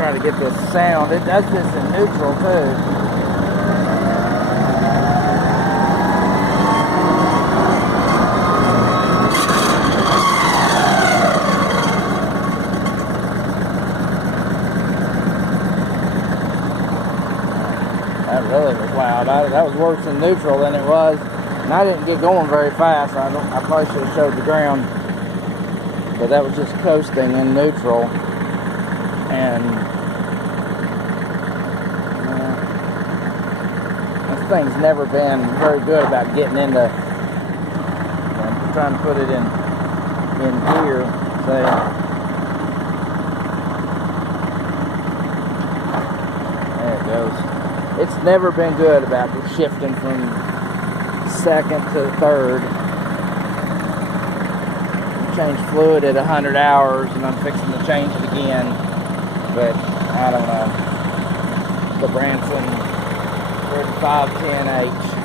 try to get this sound. It does this in neutral too. That really was loud. That was worse in neutral than it was. And I didn't get going very fast. I probably should have showed the ground. But that was just coasting in neutral. And this thing's never been very good about getting into, I'm trying to put it in gear. So there it goes. It's never been good about shifting from second to third. Change fluid at 100 hours, and I'm fixing to change it again. But I don't know. The Branson 3510H.